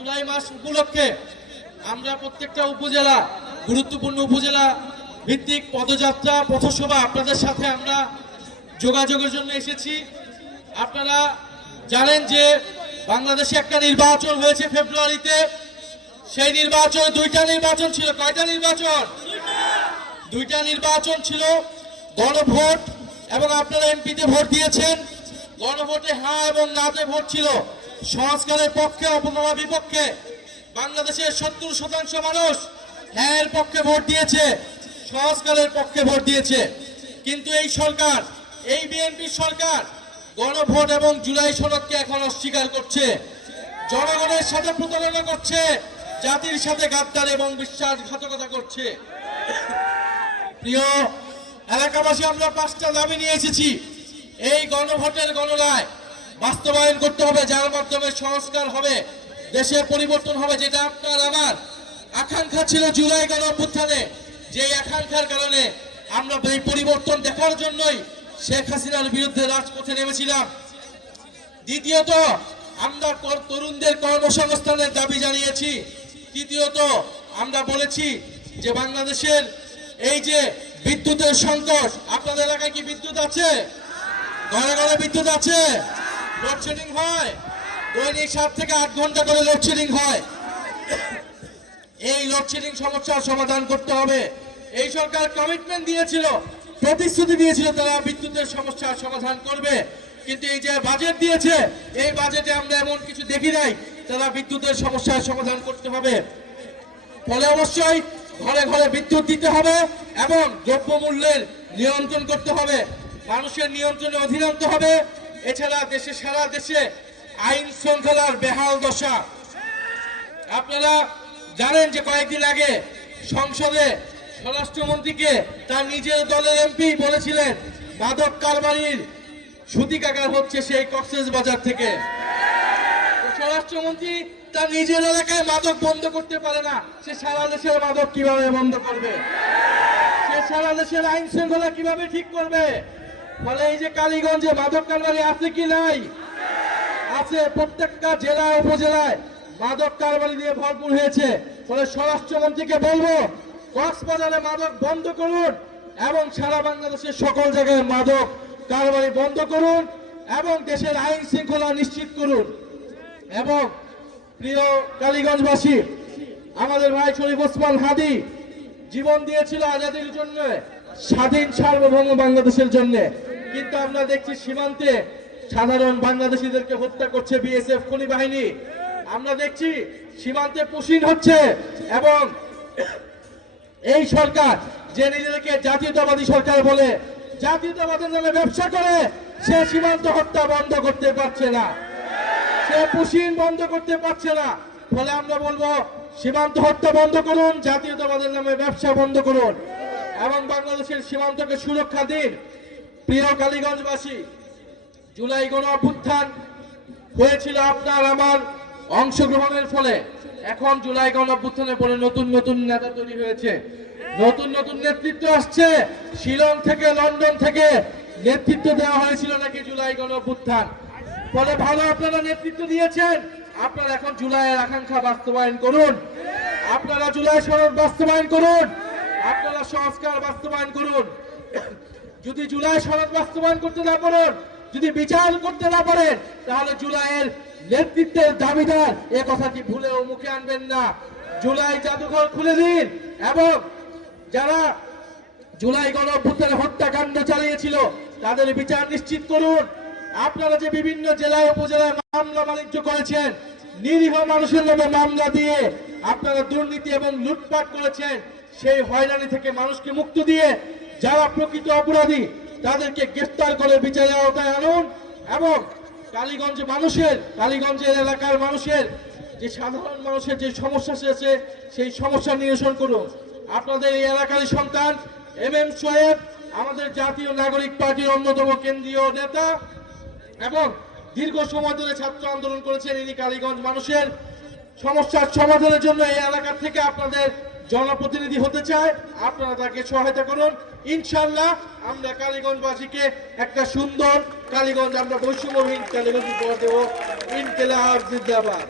জুলাই মাস উপলক্ষে আমরা প্রত্যেকটা উপজেলা, গুরুত্বপূর্ণ উপজেলা ভিত্তিক পদযাত্রা, পথসভা আপনাদের সাথে আমরা যোগাযোগের জন্য এসেছি। আপনারা জানেন যে বাংলাদেশে একটা নির্বাচন হয়েছে ফেব্রুয়ারিতে। সেই নির্বাচনে দুইটা নির্বাচন ছিল। কয়টা নির্বাচন? দুইটা নির্বাচন ছিল, গণভোট এবং আপনারা এমপিতে ভোট দিয়েছেন। গণভোটে হ্যাঁ এবং নাতে ভোট ছিল। সংস্কারের পক্ষে অথবা বিপক্ষে বাংলাদেশের 70% মানুষ হ্যাঁ এর পক্ষে ভোট দিয়েছে, সংস্কারের পক্ষে ভোট দিয়েছে। কিন্তু এই সরকার, এই বিএনপি সরকার গণভোট এবং জুলাই সনদকে এখন অস্বীকার করছে, জনগণের সাথে প্রতারণা করছে, জাতির সাথে গাদ্দার এবং বিশ্বাসঘাতকতা করছে। প্রিয় এলাকাবাসী, আমরা 5টা দাবি নিয়ে এসেছি। এই গণভোটের গণরায় বাস্তবায়ন করতে হবে, যার মাধ্যমে সংস্কার হবে, দেশের পরিবর্তন হবে, যেটা আপনার আমার আকাঙ্ক্ষা ছিল জুলাই গণঅভ্যুত্থানে। যে আকাঙ্ক্ষার কারণে আমরা এই পরিবর্তন দেখার জন্যই শেখ হাসিনার বিরুদ্ধে রাজপথে নেমেছিলাম। দ্বিতীয়ত, আমরা তরুণদের কর্মসংস্থানের দাবি জানিয়েছি। তৃতীয়ত, আমরা বলেছি যে বাংলাদেশের এই যে বিদ্যুতের সংকট, আপনাদের এলাকায় কি বিদ্যুৎ আছে? ঘরে ঘরে বিদ্যুৎ আছে? লোডশেডিং হয়, দৈনিক 7 থেকে 8 ঘন্টা করে লোডশেডিং হয়। এই লোডশেডিং সমস্যার সমাধান করতে হবে। এই সরকার কমিটমেন্ট দিয়েছিল, প্রতিশ্রুতি দিয়েছিল তারা বিদ্যুতের সমস্যার সমাধান করবে, কিন্তু এই যে বাজেট দিয়েছে, এই বাজেটে আমরা এমন কিছু দেখি নাই তারা বিদ্যুতের সমস্যার সমাধান করতে হবে। ফলে অবশ্যই ঘরে ঘরে বিদ্যুৎ দিতে হবে এবং দ্রব্যমূল্যের নিয়ন্ত্রণ করতে হবে, মানুষের নিয়ন্ত্রণে অধীন আনতে হবে। এছাড়া সারা দেশে আইন শৃঙ্খলার বেহাল দশা। আপনারা জানেন যে কয়েকদিন আগে সংসদে স্বরাষ্ট্রমন্ত্রীকে তার নিজের দলের এমপি বলেছিলেন মাদক কারবারির সূতিকাগার হচ্ছে সেই কক্সবাজার থেকে। স্বরাষ্ট্রমন্ত্রী তার নিজের এলাকায় মাদক বন্ধ করতে পারে না, সে সারা দেশের মাদক কিভাবে বন্ধ করবে? সে সারা দেশের আইন শৃঙ্খলা কিভাবে ঠিক করবে? ফলে এই যে কালীগঞ্জে মাদক কারবারি আছে কি নাই? আছে। প্রত্যেকটা জেলা উপজেলায় মাদক কারবারি দিয়ে ভরপুর হয়েছে। ফলে স্বরাষ্ট্রমন্ত্রীকে বলবো কক্সবাজারে মাদক বন্ধ করুন এবং সারা বাংলাদেশের সকল জায়গায় মাদক কারবারি বন্ধ করুন এবং দেশের আইন শৃঙ্খলা নিশ্চিত করুন। এবং প্রিয় কালীগঞ্জবাসী, আমাদের ভাই শরীফ ওসমান হাদি জীবন দিয়েছিল আজাদির জন্য, স্বাধীন সার্বভৌম বাংলাদেশের জন্য। কিন্তু আমরা দেখছি সীমান্তে সাধারণ বাংলাদেশিদেরকে হত্যা করছে বিএসএফ খনি বাহিনী। আমরা দেখছি সীমান্তে পুশিং হচ্ছে এবং এই সরকার যে নিজেদেরকে জাতীয়তাবাদী সরকার বলে, জাতীয়তাবাদের নামে ব্যবসা করে, সে সীমান্ত হত্যা বন্ধ করতে পারছে না, সে পুশিং বন্ধ করতে পারছে না। ফলে আমরা বলবো সীমান্ত হত্যা বন্ধ করুন, জাতীয়তাবাদের নামে ব্যবসা বন্ধ করুন এবং বাংলাদেশের সীমান্তকে সুরক্ষা দিন। প্রিয় কালীগঞ্জবাসী, জুলাই গণঅভ্যুত্থান হয়েছিল আপনার আমার অংশগ্রহণের ফলে। এখন জুলাই গণঅভ্যুত্থানের পরে নতুন নতুন নেতা তৈরি হয়েছে, নতুন নতুন নেতৃত্ব আসছে। শিলং থেকে, লন্ডন থেকে নেতৃত্ব দেওয়া হয়েছিল নাকি জুলাই গণঅভ্যুত্থান। ফলে ভালো আপনারা নেতৃত্ব দিয়েছেন। আপনারা এখন জুলাইয়ের আকাঙ্ক্ষা বাস্তবায়ন করুন, আপনারা জুলাই সনদ বাস্তবায়ন করুন, আপনারা সংস্কার বাস্তবায়ন করুন। যদি জুলাই সনদ বাস্তবায়ন করতে না পারেন, যদি বিচার করতে না পারেন, তাহলে জুলাইয়ের নেতৃত্বের দাবিদার এ কথাটি ভুলেও মুখে আনবেন না। জুলাই জাদুঘর খুলে দিন এবং যারা জুলাই গণঅভ্যুত্থানে হত্যাকাণ্ড চালিয়েছিল তাদের বিচার নিশ্চিত করুন। আপনারা যে বিভিন্ন জেলায় উপজেলায় মামলা বাণিজ্য করেছেন, নিরীহ মানুষের নামে মামলা দিয়ে আপনারা দুর্নীতি এবং লুটপাট করেছেন, সেই হয়রানি থেকে মানুষকে মুক্ত দিয়ে যারা প্রকৃত অপরাধী তাদেরকে গ্রেফতার করে বিচারের আওতায় আনুন এবং কালীগঞ্জের এলাকার মানুষের যে সাধারণ মানুষের যে সমস্যা আছে সেই সমস্যা নিরসন করুন। আপনাদের এই এলাকারই সন্তান MM সোহেব আমাদের জাতীয় নাগরিক পার্টির অন্যতম কেন্দ্রীয় নেতা এবং দীর্ঘ সময় ধরে ছাত্র আন্দোলন করেছেন। ইনি কালীগঞ্জ মানুষের সমস্যার সমাধানের জন্য এই এলাকা থেকে আপনাদের জনপ্রতিনিধি হতে চায়। আপনারা তাকে সহায়তা করুন। ইনশাআল্লাহ আমরা কালীগঞ্জবাসীকে একটা সুন্দর কালীগঞ্জ, আমরা বৈষম্যহীন কালীগঞ্জ উপহার দেব। ইনকিলাব জিন্দাবাদ।